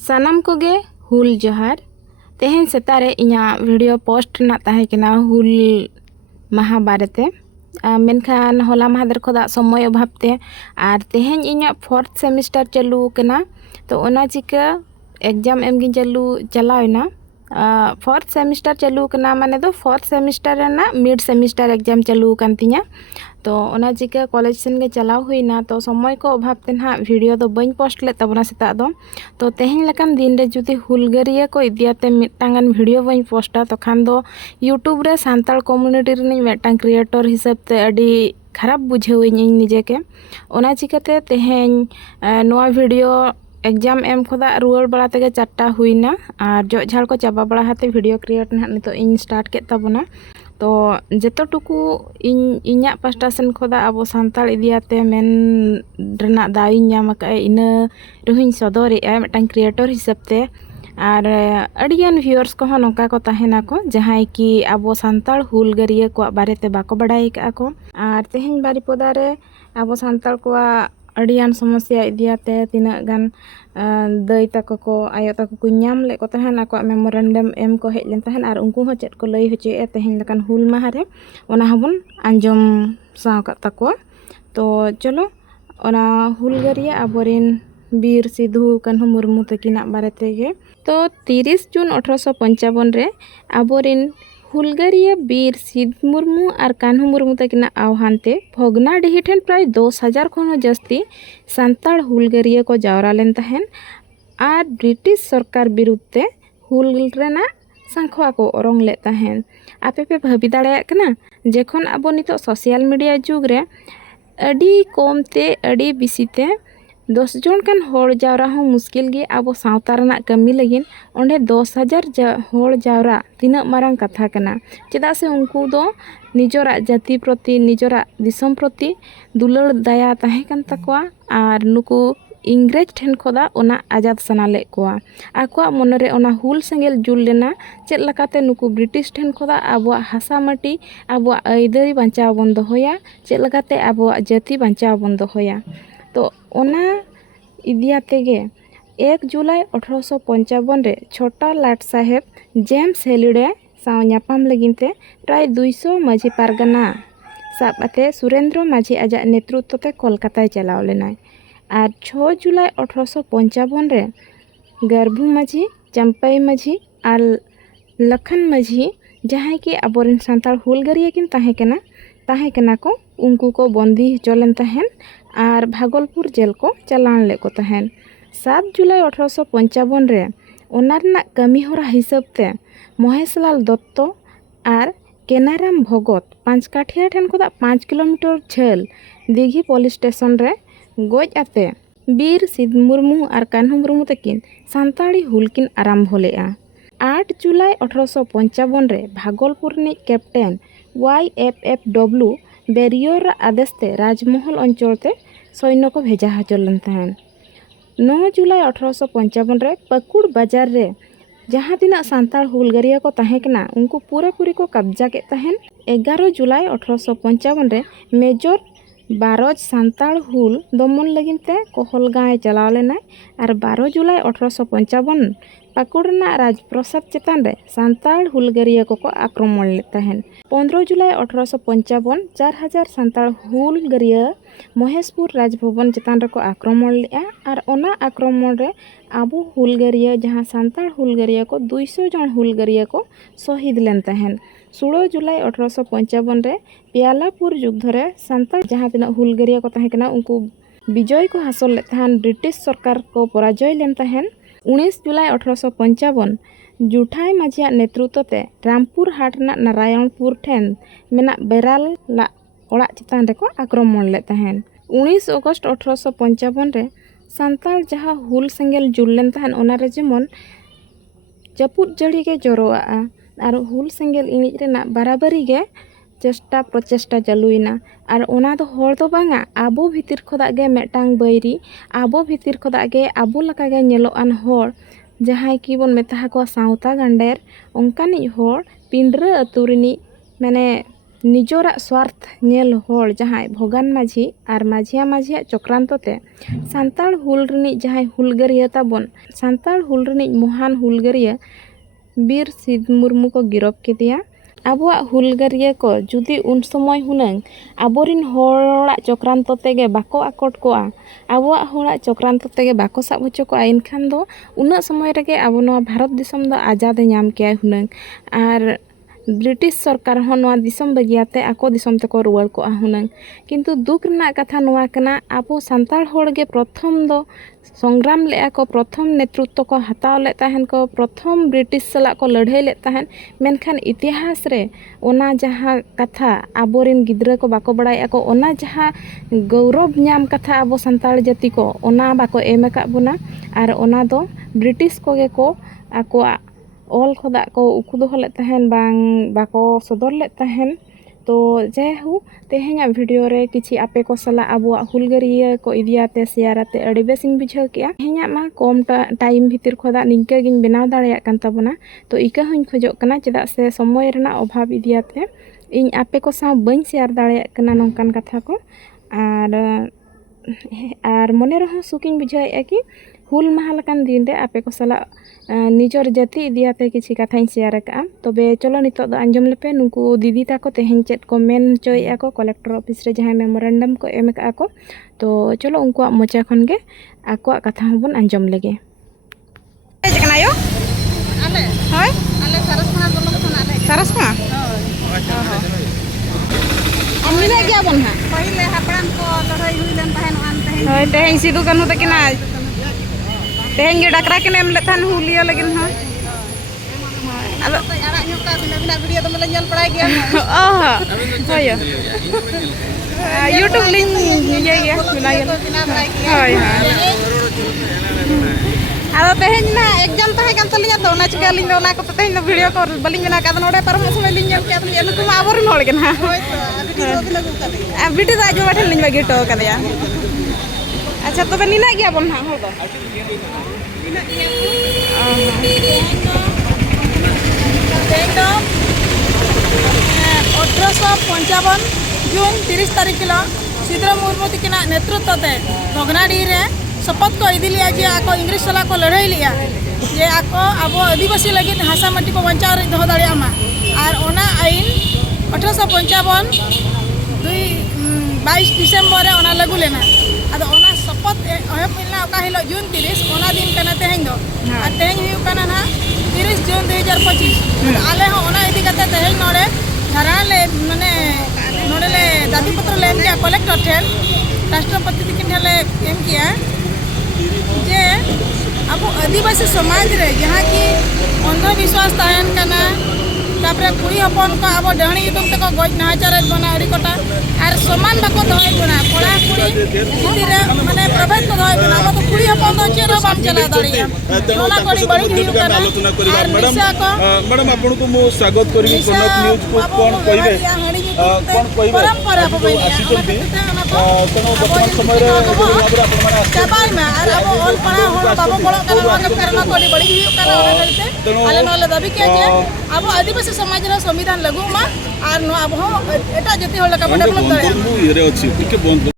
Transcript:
सानाम कोगे हुल जोहार तेहें सेतारे इना video post ना ताहे केना हुल महा बारेते मेनखान होला महादर खोदा समय अभावते आर तेहें इना फोर्थ सेमिस्टर चालू केना तो ओना चिका एग्जाम एमगिन चालू चलावना फोर्थ सेमिस्टर चालू केना माने दो फोर्थ सेमिस्टर रेना मिड सेमिस्टर एग्जाम चालू कान तिया तो ओना चिका कॉलेज सेन गे चलाव हुईना तो समय को अभाव ते ना वीडियो दो बइन पोस्ट ले तबना सेता दो तो तेहें लकान दिन रे जुदी हुलगरिया को इदियाते मिटांगन वीडियो बइन पोस्टा तो खान दो यूट्यूब रे सांताल कम्युनिटी रे मिटांग क्रिएटर हिसाब ते अडी खराब बुझेव इन निजे के ओना चिकाते तेहें नोआ वीडियो एग्जाम एम खोदा रुआड़ बड़ा तेगे 4टा हुईना और जो झाड़ को चाबा बड़ा हाते वीडियो क्रिएट ना नितो इन स्टार्ट के तबना तो जेतोटुकु इन्या पास्टा सेन खोदा अब सांताल इदियाते मेन रेना दाई ᱧᱟᱢ ᱟᱠᱟᱜ ᱤᱱᱟᱹ ᱨᱮᱦᱚᱸᱧ ᱥᱚᱫᱚᱨᱮᱜᱼᱟ ᱢᱤᱫᱴᱟᱝ क्रिएटर हिसाब ते और अड़ियान व्यूअर्स को नौका को तहेना को जहां की अब सांताल हुलगरिया को बारेते बाको बड़ाई का को और तेहें बारिपदा रे अब सांताल को अड़ियान समस्या इदियाते तिना गान दई तको को आयो तको को ᱧᱟᱢ ले को तहन आको मेमोरेंडम एम को हेज लेन तहन और उनको हो चेट को लई होचे तेहें लकान हुल माह रे ओना हबन आंजम साव का तको तो चलो ओना हुलगरिया अबोरिन बीर सिधु कान्हू मुर्मू तकिना बारे तेगे तो 30 जून 1855 रे अबोरिन हुलगरिया बीर सिधु मुर्मू और कान्हू मुर्मू तकिना आह्वानते भोगनाडीही ठेन प्राय 10,000 खन जस्ती सांताल हुलगरिया को जावरा लेन तहन और ब्रिटिश सरकार विरुद्ध ते हुल रेना सांखवा को ओरंग ले तहन आपे पे भाबी दाड़ाया कना जेखन अब नितो सोशल मीडिया जुग रे अडी कमते अडी बिसिते 10 जन कान होड़ जावरा हो मुश्किल गे अब सावता रना कमी लगिन ओंडे 10,000 होड़ जावरा तिना मारंग कथा कना चेदा से उनको दो निजोरा जाति प्रति निजोरा दिसम प्रति दुलड़ दया ताहे कान तकवा और नुकु इंग्रेज ठेन खोदा ओना आजाद सना ले कोआ आकोआ मनरे ओना हुल सेंगेल जुल लेना चेद लकाते नुकु ब्रिटिश ठेन खोदा आबो हासा माटी आबो आइदरी बांचाव बन दोहोया चेद लकाते आबो जाति बांचाव बन दोहोया तो ओना इदियाते गे 1 जुलाई 1855 रे छोटा लाट साहेब जेम्स हेलिडे साव ᱧᱟᱯᱟᱢ लगिनते प्राय 200 माझी पारगना साबाते सुरेंद्र माझी आजा नेतृत्व ते कोलकाता चलाव लेनाय और 6 जुलाई 1855 रे गर्भू माझी चंपाई माझी और लखन माझी जहाँ की अबोरिन सांताल हुलगरिया किन ताहे केना को उनको को बंदी चलेन तहन और भागलपुर जेल को चलान ले को तहन 7 जुलाई 1855 रे ओनारना कमी होरा हिसाब ते महेशलाल दत्तो और केनाराम भगत 5 काठिया ठेन को 5 किलोमीटर झेल दीघी पुलिस स्टेशन रे गोज आते बीर सिद मुर्मू और कान्हू मुर्मू तकिन सांताली हुलकिन आरंभ लेआ 8 जुलाई 1855 रे भागलपुर ने कैप्टन YFFW बेरियर आदेशते राजमहल अंचलते सैन्य को भेजा हजलन तहन 9 जुलाई 1855 रे पकुड़ बाजार रे जहाँ तिना सांताल हुलगरिया को तहेकना उनको पूरा पूरी को कब्जा के तहन 11 जुलाई 1855 रे मेजर बारोज सांताल हुल दमन लगिनते कोहलगांव चलाव लेना और 12 जुलाई 1855 पाकुड़ना राजप्रसाद चेतान रे सांताल हुलगरिया को आक्रमण ले तहन 15 जुलाई 1855 4000 सांताल हुलगरिया महेशपुर राजभवन चेतान रे को आक्रमण लेआ और ओना आक्रमण रे आबो हुलगरिया जहाँ सांताल हुलगरिया को 200 जन हुलगरिया को शहीद लेन तहन 16 जुलाई 1855 रे प्यालापुर युद्ध रे सांताल जहाँ तिना हुलगरिया को तहेकना उनको विजय को हासिल ले तहन ब्रिटिश सरकार को पराजय लेन तहन 19 जुलाई 1855 जुठाई माझिया नेतृत्व ते रामपुर हाट ना नारायणपुर ठेन मेना बेराल ला ओड़ा चितान रे को आक्रमण ले तहन 19 अगस्त 1855 रे सांताल जहाँ हुल सेंगेल जुल लेन तहन ओना रे जेमन जपुद जड़ी के जरोआ और हुल सेंगेल इनिज रेना बराबरी गे चेष्टा प्रचेष्टा चालुइना और ओना दो होड़ दो बांगा आबो भीतर खोदा गे मेटांग बैरी आबो भीतर खोदा गे आबो लका गे नेलोआन होड़ जहाँ की बन मेता को सावता गांडेर ओंकानी होड़ पिंडरा अतुरिनी माने निजोरा स्वार्थ नेल होड़ जहाँ भोगान माझी और माझिया चक्रांत ते सान्ताड़ हुल रनिज जहाँ हुलगरिया ताबन सान्ताड़ हुल रनिज महान हुलगरिया बीर सिद मुर्मू को गिरफ केदिया आबुआ हुलगरिया को जुदी उन समय हुनंग आबोरिन होड़ा चक्रांत तेगे बाको आकट कोआ आबुआ होड़ा चक्रांत तेगे बाको साब होचो कोआ इनखान दो उना समय रगे आबो नोआ भारत दिसम दो आजाद नाम केया हुनंग आर ब्रिटिश सरकार हो नोआ दिसम बगियाते आको दिसम तेको रुवाड़ कोआ हुनंग किंतु दुख रना कथा नोआ कना आबो सान्ताड़ होड़गे प्रथम दो संग्राम ले को प्रथम नेतृत्व को हताव ले तहन को प्रथम ब्रिटिश सला को लड़ाई ले तहन मेनखान इतिहास रे ओना जहाँ कथा आबोरिन गिद्रा को बाको बड़ाय को ओना जहाँ गौरव नाम कथा आबो सान्ताड़ जाति को ओना बाको एम का बुना आर ओना दो ब्रिटिश कोगे को आको ऑल खोदा को उकु दोहो ले तहन बांग बाको सदर ले तहन तो जेहू तेहेኛ वीडियो रे किछि आपे को सला आबुआ हुलगरिया को इदियाते शेयरते अड़ी बेसिंग बुझाव किया तेहेኛ मा कम टाइम भितर खोदा निंका गिन बनाव दाड़िया कान ताबना तो इका हूँ खोजो कना चेदा से समय रना अभाव इदियाते इन आपे को साव बइन शेयर दाड़िया कना नोंकान कथा को आर मने रहो सुकिन बुझाएआ कि हुल माहा लकान दिन रे आपे को सला निजर जाति इदियाते किछि कथाई शेयर का तबे चलो नितो दो आंजम लेपे नुकु दीदी ताको तेहेन चेत को मेन चोया को कलेक्टर ऑफिस रे जहां मेमोरेंडम को एम का को तो चलो उनको मोचा खन के आको कथा हबन आंजम लेगे जकनायो आले होय आले सरसखना बोलो कथन आले सरसखना अमिना गया बन हा पहिले हापड़ान को लड़ाई हुई लन तहन आन तहन होय तेहेन सिदु कनु तकिना तेहेन गे डकरा के नेम लेथान हुलिया लगिन हा आलो आरा न्योका बिना वीडियो तो मला नेल पड़ाय गया ओह होय YouTube लिंक ये गया बिना होय आलो तेहेन ना एग्जाम तहे कान तलिया तो ना चिका लिंग ना को तेहेन वीडियो को बलिंग बना का नोडे पर समय लिंग के अपन एलुकु मा आबोर नोड़ के ना होय तो वीडियो तो आगे बैठे लिंग बागी टो कदया अच्छा तबे निना गया बन हा हो दो 1855 जून 30 तारीख किलो सिद्धराम मुर्मू तिकिना नेतृत्व ते भगनाडी रे शपथ को इदी लिया जे आको इंग्लिश सला को लड़ाई लिया जे आको अब आदिवासी लगी हासा माटी को बचाव रे दो दाड़िया मा आर ओना आईन 1855 22 दिसंबर रे ओना लागू लेना आदो ओना शपथ एहब मिलना ओका हिलो जून 30 ओना दिन कना तेहेन दो आ तेहेन हुई कना ना 30 जून 2025 आले हो ओना इदी कते तेहेन नोडे धरा ले माने नोडे ले दादी पत्र ले एम किया कलेक्टर ठेन राष्ट्रपति तिकिन ठेले एम किया जे अब आदिवासी समाज रे जहाँ की अंधविश्वास तहन कना तापरे कुड़ी हपन को अब डहणी तुम तक गज नाचार बना अड़ी कटा आर समान बाको दहय बना कोड़ा कुड़ी हिंदी रे माने प्रभेद को दहय बना अब तो कुड़ी हपन तो चेरो बाम चला दड़िया नोला कोड़ी बड़ी हिउ कना आलोचना करिबा मैडम आपन को मो स्वागत करी कनक न्यूज को कोन कहिबे परंपरा पपई आसीचंती तनो वर्तमान समय रे भाबरे आपन माने चाबाई में आर अब ऑल पड़ा हो बाबू बळो कना वाके करना कोड़ी बड़ी हिउ कना करते आले नोले दाबी के जे अब आदिवासी समाज रा संविधान लागू मा आर नो अब एटा जति होला का डेवलप करे